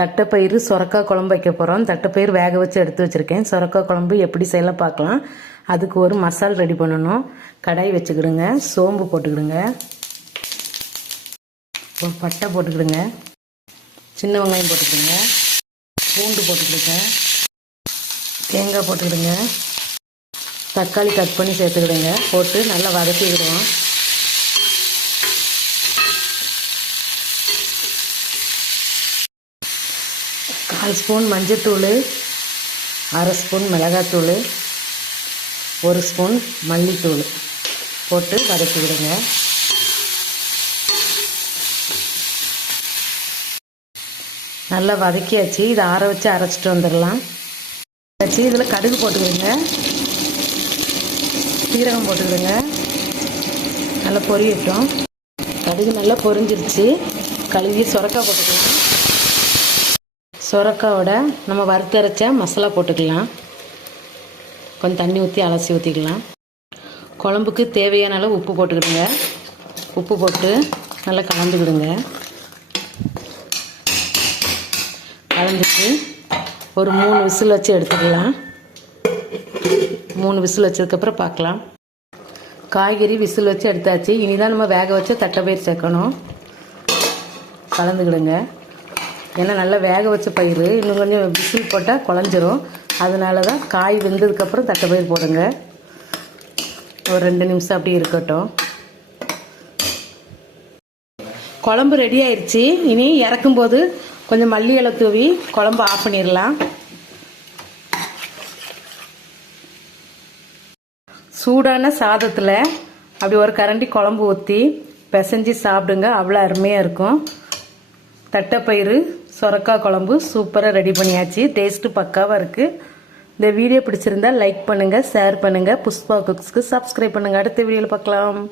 தட்டைப்பயிறு சொரக்காய் குழம்பு வைக்க போகிறோம். தட்டைப்பயிறு வேக வச்சு எடுத்து வச்சுருக்கேன். சொரக்காய் குழம்பு எப்படி செய்யலாம் பார்க்கலாம். அதுக்கு ஒரு மசால் ரெடி பண்ணணும். கடாய் வச்சுக்கிடுங்க. சோம்பு போட்டுக்கிடுங்க. ஒரு பட்டை போட்டுக்கிடுங்க. சின்ன வெங்காயம் போட்டுக்கிடுங்க. பூண்டு போட்டுக்கிடுங்க. தேங்காய் போட்டுக்கிடுங்க. தக்காளி கட் பண்ணி சேர்த்துக்கிடுங்க. போட்டு நல்லா வதக்கிக்கிடுவோம். கால் ஸ்பூன் மஞ்சத்தூள், அரை ஸ்பூன் மிளகாத்தூள், ஒரு ஸ்பூன் மல்லித்தூள் போட்டு வதக்கிவிடுங்க. நல்லா வதக்கியாச்சு. இதை ஆற வச்சு அரைச்சிட்டு வந்துடலாம். வச்சு இதில் கடுகு போட்டுக்கிடுங்க. சீரகம் போட்டுக்கிடுங்க. நல்லா பொரியட்டும். கடுகு நல்லா பொரிஞ்சிருச்சு. கழுவி சொரக்காய் போட்டுக்கலாம். சொரக்காயோட நம்ம வறுத்தரைச்ச மசாலா போட்டுக்கலாம். கொஞ்சம் தண்ணி ஊற்றி அலசி ஊற்றிக்கலாம். குழம்புக்கு தேவையான அளவு உப்பு போட்டுக்கிடுங்க. உப்பு போட்டு நல்லா கலந்துக்கிடுங்க. கலந்துட்டு ஒரு 3 விசில் வச்சு எடுத்துக்கலாம். 3 விசில் வச்சதுக்கப்புறம் பார்க்கலாம். காய்கறி விசில் வச்சு எடுத்தாச்சு. இனிதான் நம்ம வேக வச்ச தட்டைப்பயிறு சேர்க்கணும். கலந்துக்கிடுங்க. ஏன்னா நல்லா வேக வச்ச பயிறு இன்னும் கொஞ்சம் விசில் போட்டால் குழஞ்சிரும். அதனால தான் காய் வெந்ததுக்கப்புறம் தட்டைப்பயிறு போடுங்க. ஒரு 2 நிமிஷம் அப்படி இருக்கட்டும். குழம்பு ரெடி ஆயிடுச்சு. இனி இறக்கும்போது கொஞ்சம் மல்லி இலை தூவி குழம்பு ஆஃப் பண்ணிடலாம். சூடான சாதத்தில் அப்படி ஒரு கரண்டி குழம்பு ஊற்றி பிசைஞ்சு சாப்பிடுங்க. அவ்வளோ அருமையாக இருக்கும். தட்டைப்பயிறு சொரக்காய் குழம்பு சூப்பராக ரெடி பண்ணியாச்சு. டேஸ்ட்டு பக்காவாக இருக்குது. இந்த வீடியோ பிடிச்சிருந்தா லைக் பண்ணுங்கள், ஷேர் பண்ணுங்கள். புஷ்பா குக்ஸ்க்கு சப்ஸ்கிரைப் பண்ணுங்கள். அடுத்த வீடியோவில் பார்க்கலாம்.